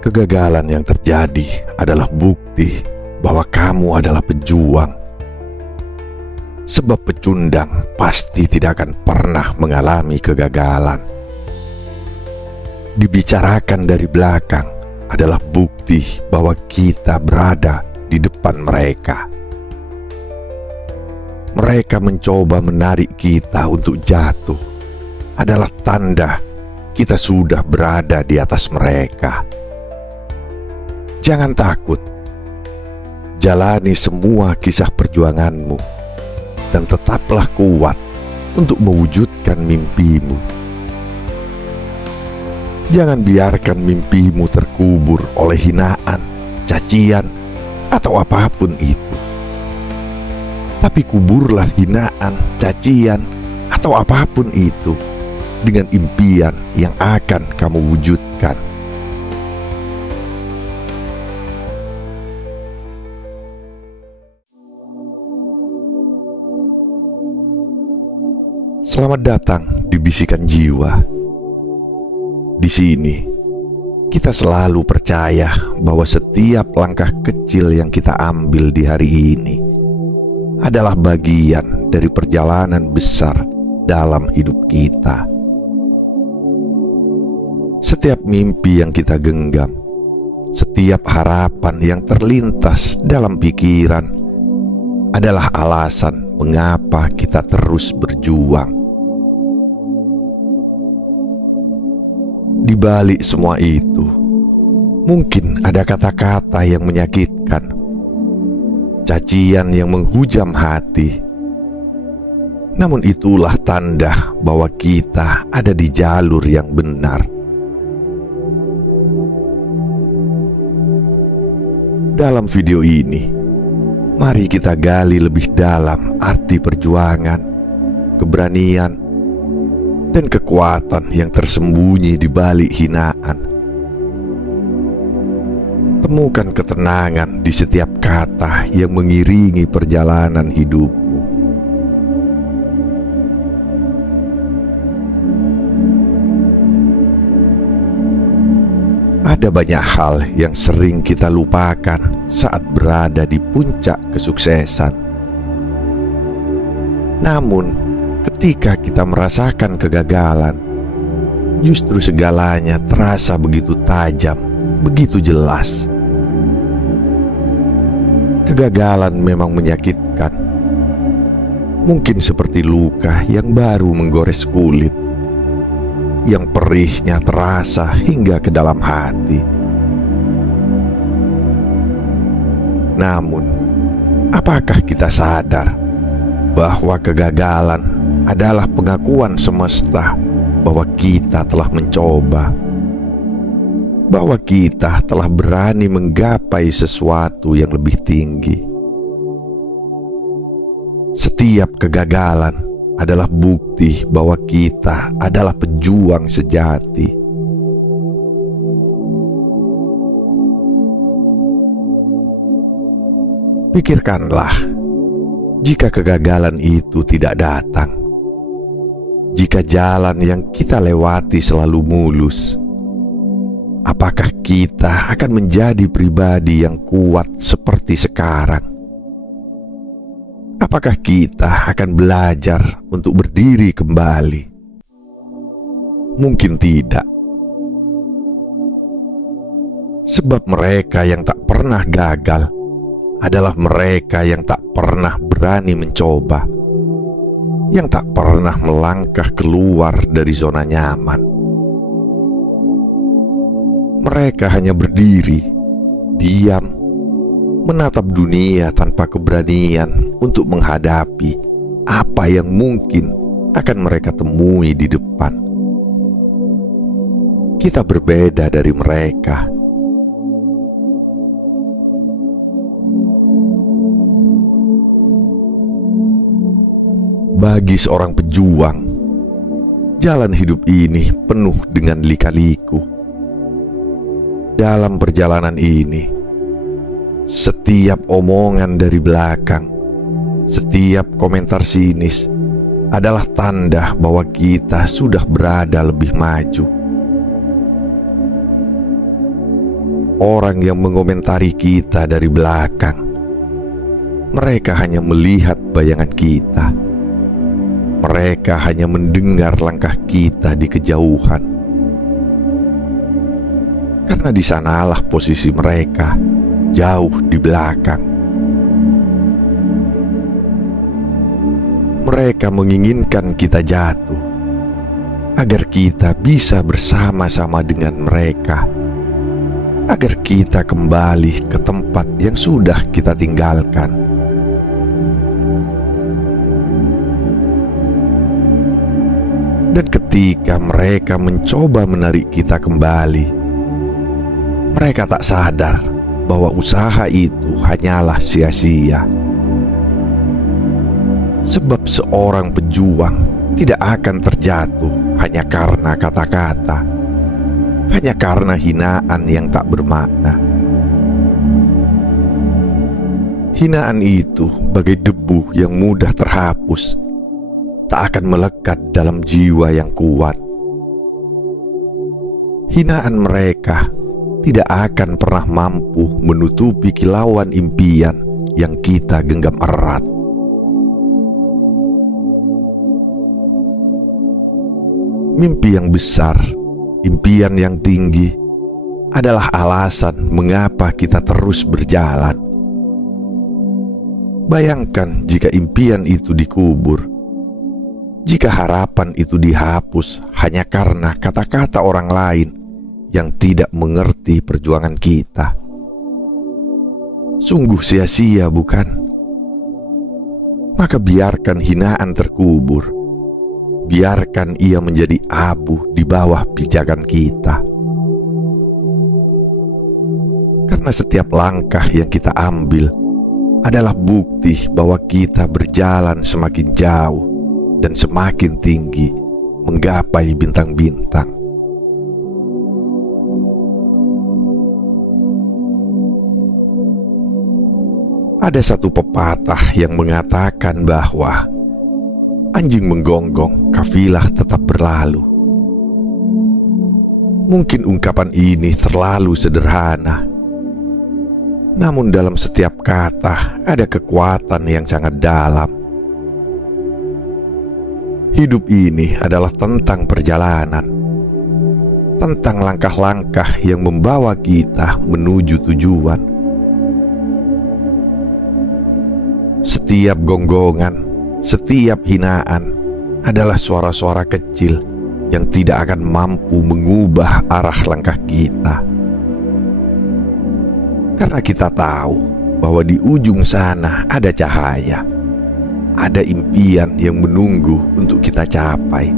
Kegagalan yang terjadi adalah bukti bahwa kamu adalah pejuang. Sebab pecundang pasti tidak akan pernah mengalami kegagalan. Dibicarakan dari belakang adalah bukti bahwa kita berada di depan mereka. Mereka mencoba menarik kita untuk jatuh, adalah tanda kita sudah berada di atas mereka. Jangan takut. Jalani semua kisah perjuanganmu dan tetaplah kuat untuk mewujudkan mimpimu. Jangan biarkan mimpimu terkubur oleh hinaan, cacian, atau apapun itu. Tapi kuburlah hinaan, cacian, atau apapun itu dengan impian yang akan kamu wujudkan. Selamat datang di Bisikan Jiwa. Di sini, kita selalu percaya bahwa setiap langkah kecil yang kita ambil di hari ini adalah bagian dari perjalanan besar dalam hidup kita. Setiap mimpi yang kita genggam, setiap harapan yang terlintas dalam pikiran adalah alasan mengapa kita terus berjuang. Di balik semua itu, mungkin ada kata-kata yang menyakitkan, cacian yang menghujam hati. Namun itulah tanda bahwa kita ada di jalur yang benar. Dalam video ini, mari kita gali lebih dalam arti perjuangan, keberanian, dan kekuatan yang tersembunyi di balik hinaan. Temukan ketenangan di setiap kata yang mengiringi perjalanan hidupmu. Ada banyak hal yang sering kita lupakan saat berada di puncak kesuksesan. Namun, ketika kita merasakan kegagalan, justru segalanya terasa begitu tajam, begitu jelas. Kegagalan memang menyakitkan. Mungkin seperti luka yang baru menggores kulit, yang perihnya terasa hingga ke dalam hati. Namun, apakah kita sadar bahwa kegagalan adalah pengakuan semesta bahwa kita telah mencoba, bahwa kita telah berani menggapai sesuatu yang lebih tinggi? Setiap kegagalan adalah bukti bahwa kita adalah pejuang sejati. Pikirkanlah, jika kegagalan itu tidak datang, jika jalan yang kita lewati selalu mulus, apakah kita akan menjadi pribadi yang kuat seperti sekarang? Apakah kita akan belajar untuk berdiri kembali? Mungkin tidak. Sebab mereka yang tak pernah gagal adalah mereka yang tak pernah berani mencoba, yang tak pernah melangkah keluar dari zona nyaman. Mereka hanya berdiri, diam, menatap dunia tanpa keberanian untuk menghadapi apa yang mungkin akan mereka temui di depan. Kita berbeda dari mereka. Bagi seorang pejuang, jalan hidup ini penuh dengan lika-liku. Dalam perjalanan ini, setiap omongan dari belakang, setiap komentar sinis adalah tanda bahwa kita sudah berada lebih maju. orang yang mengomentari kita dari belakang. Mereka hanya melihat bayangan kita. Mereka hanya mendengar langkah kita di kejauhan. Karena di sanalah posisi mereka, jauh di belakang. Mereka menginginkan kita jatuh, agar kita bisa bersama-sama dengan mereka, agar kita kembali ke tempat yang sudah kita tinggalkan. Dan ketika mereka mencoba menarik kita kembali, mereka tak sadar bahwa usaha itu hanyalah sia-sia. Sebab seorang pejuang tidak akan terjatuh hanya karena kata-kata, hanya karena hinaan yang tak bermakna. Hinaan itu bagai debu yang mudah terhapus, tak akan melekat dalam jiwa yang kuat. Hinaan mereka tidak akan pernah mampu menutupi kilauan impian yang kita genggam erat. Mimpi yang besar, impian yang tinggi adalah alasan mengapa kita terus berjalan. Bayangkan jika impian itu dikubur, jika harapan itu dihapus hanya karena kata-kata orang lain yang tidak mengerti perjuangan kita. Sungguh sia-sia, bukan? Maka biarkan hinaan terkubur. Biarkan ia menjadi abu di bawah pijakan kita. Karena setiap langkah yang kita ambil adalah bukti bahwa kita berjalan semakin jauh dan semakin tinggi menggapai bintang-bintang. Ada satu pepatah yang mengatakan bahwa anjing menggonggong, kafilah tetap berlalu. Mungkin ungkapan ini terlalu sederhana, namun dalam setiap kata ada kekuatan yang sangat dalam. Hidup ini adalah tentang perjalanan, tentang langkah-langkah yang membawa kita menuju tujuan. Setiap gonggongan, setiap hinaan adalah suara-suara kecil yang tidak akan mampu mengubah arah langkah kita. Karena kita tahu bahwa di ujung sana ada cahaya, ada impian yang menunggu untuk kita capai.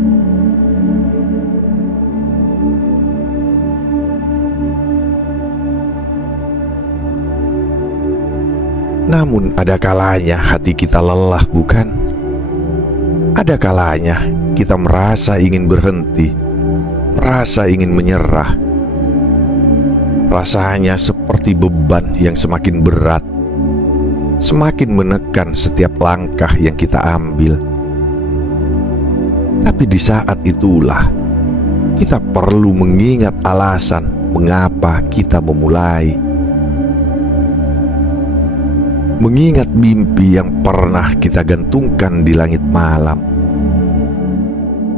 Namun ada kalanya hati kita lelah, bukan? Ada kalanya kita merasa ingin berhenti, merasa ingin menyerah. Rasanya seperti beban yang semakin berat, semakin menekan setiap langkah yang kita ambil. Tapi di saat itulah kita perlu mengingat alasan mengapa kita memulai. Mengingat mimpi yang pernah kita gantungkan di langit malam.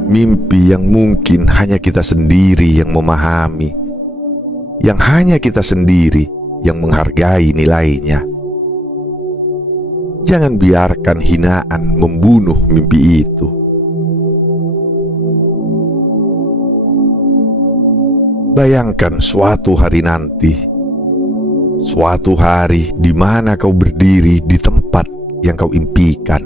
Mimpi yang mungkin hanya kita sendiri yang memahami, yang hanya kita sendiri yang menghargai nilainya. Jangan biarkan hinaan membunuh mimpi itu. Bayangkan suatu hari nanti, suatu hari di mana kau berdiri di tempat yang kau impikan.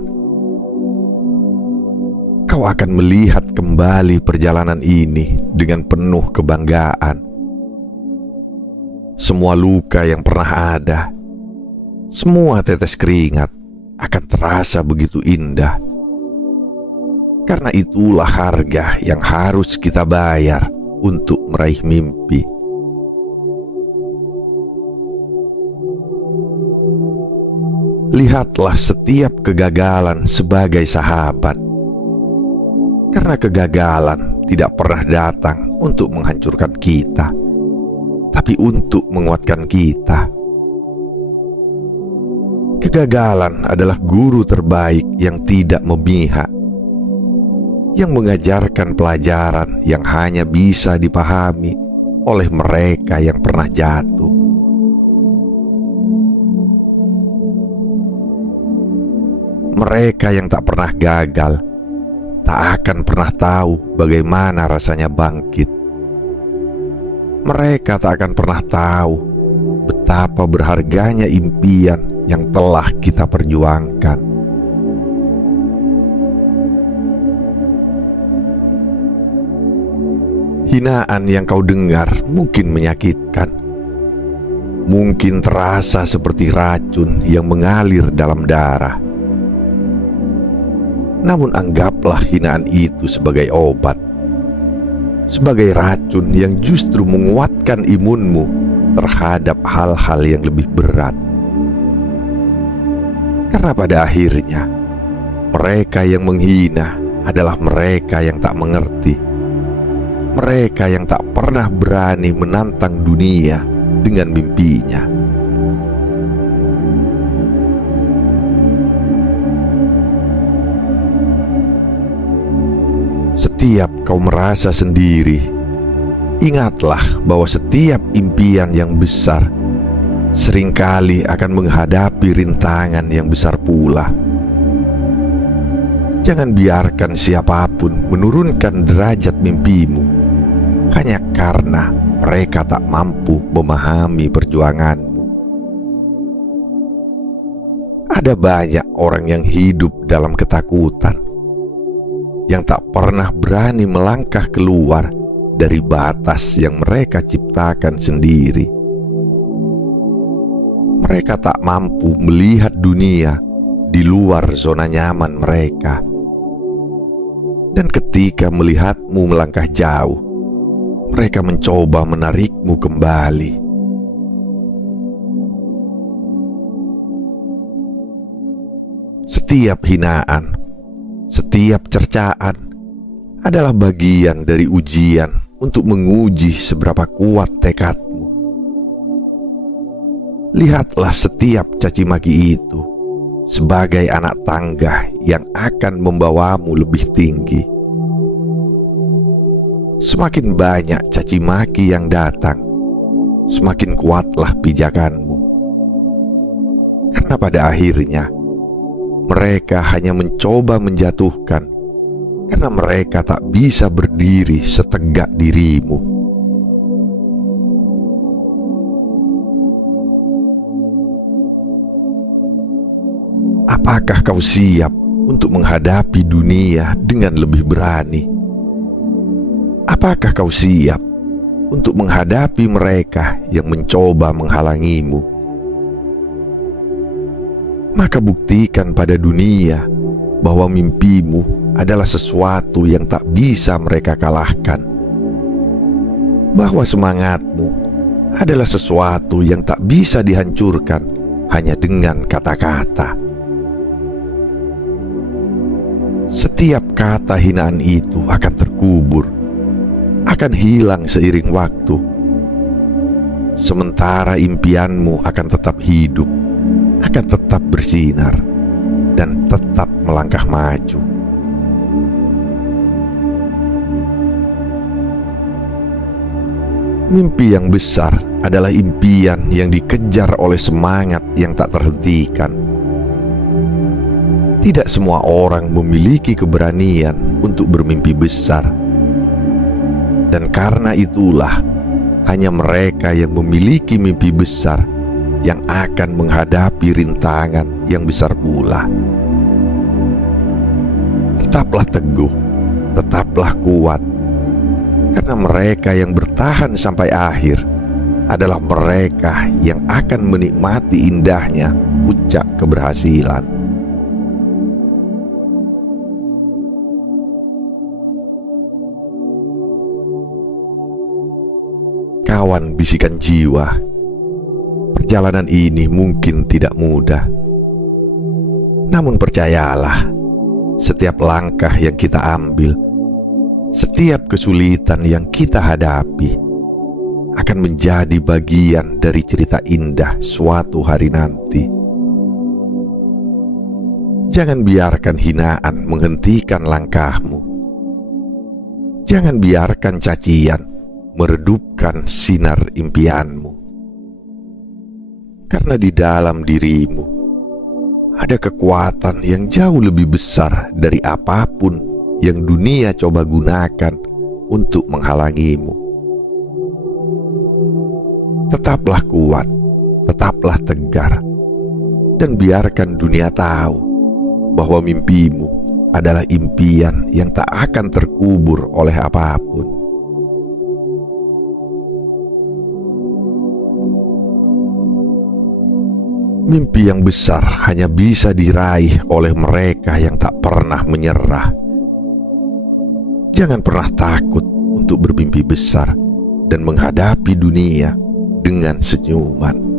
Kau akan melihat kembali perjalanan ini dengan penuh kebanggaan. Semua luka yang pernah ada, semua tetes keringat akan terasa begitu indah. Karena itulah harga yang harus kita bayar untuk meraih mimpi. Lihatlah setiap kegagalan sebagai sahabat, karena kegagalan tidak pernah datang untuk menghancurkan kita, tapi untuk menguatkan kita. Kegagalan adalah guru terbaik yang tidak memihak, yang mengajarkan pelajaran yang hanya bisa dipahami oleh mereka yang pernah jatuh. Mereka yang tak pernah gagal tak akan pernah tahu bagaimana rasanya bangkit. Mereka tak akan pernah tahu betapa berharganya impian yang telah kita perjuangkan. Hinaan yang kau dengar mungkin menyakitkan, mungkin terasa seperti racun yang mengalir dalam darah. Namun anggaplah hinaan itu sebagai obat, sebagai racun yang justru menguatkan imunmu terhadap hal-hal yang lebih berat. Karena pada akhirnya mereka yang menghina adalah mereka yang tak mengerti, mereka yang tak pernah berani menantang dunia dengan mimpinya. Setiap kau merasa sendiri, ingatlah bahwa setiap impian yang besar seringkali akan menghadapi rintangan yang besar pula. Jangan biarkan siapapun menurunkan derajat mimpimu hanya karena mereka tak mampu memahami perjuanganmu. Ada banyak orang yang hidup dalam ketakutan, yang tak pernah berani melangkah keluar dari batas yang mereka ciptakan sendiri. Mereka tak mampu melihat dunia di luar zona nyaman mereka. Dan ketika melihatmu melangkah jauh, mereka mencoba menarikmu kembali. Setiap hinaan, setiap cercaan adalah bagian dari ujian untuk menguji seberapa kuat tekadmu. Lihatlah setiap caci maki itu sebagai anak tangga yang akan membawamu lebih tinggi. Semakin banyak caci maki yang datang, semakin kuatlah pijakanmu. Karena pada akhirnya mereka hanya mencoba menjatuhkan karena mereka tak bisa berdiri setegak dirimu. Apakah kau siap untuk menghadapi dunia dengan lebih berani? Apakah kau siap untuk menghadapi mereka yang mencoba menghalangimu? Maka buktikan pada dunia bahwa mimpimu adalah sesuatu yang tak bisa mereka kalahkan, bahwa semangatmu adalah sesuatu yang tak bisa dihancurkan hanya dengan kata-kata. Setiap kata hinaan itu akan terkubur, akan hilang seiring waktu. Sementara impianmu akan tetap hidup, akan tetap bersinar, dan tetap melangkah maju. Mimpi yang besar adalah impian yang dikejar oleh semangat yang tak terhentikan. Tidak semua orang memiliki keberanian untuk bermimpi besar. Dan karena itulah, hanya mereka yang memiliki mimpi besar yang akan menghadapi rintangan yang besar pula. Tetaplah teguh, tetaplah kuat, karena mereka yang bertahan sampai akhir adalah mereka yang akan menikmati indahnya puncak keberhasilan. Kawan bisikan jiwa, perjalanan ini mungkin tidak mudah. Namun percayalah, setiap langkah yang kita ambil, setiap kesulitan yang kita hadapi akan menjadi bagian dari cerita indah suatu hari nanti. Jangan biarkan hinaan menghentikan langkahmu. Jangan biarkan cacian meredupkan sinar impianmu. Karena di dalam dirimu ada kekuatan yang jauh lebih besar dari apapun yang dunia coba gunakan untuk menghalangimu. Tetaplah kuat, tetaplah tegar, dan biarkan dunia tahu bahwa mimpimu adalah impian yang tak akan terkubur oleh apapun. Mimpi yang besar hanya bisa diraih oleh mereka yang tak pernah menyerah. Jangan pernah takut untuk bermimpi besar dan menghadapi dunia dengan senyuman.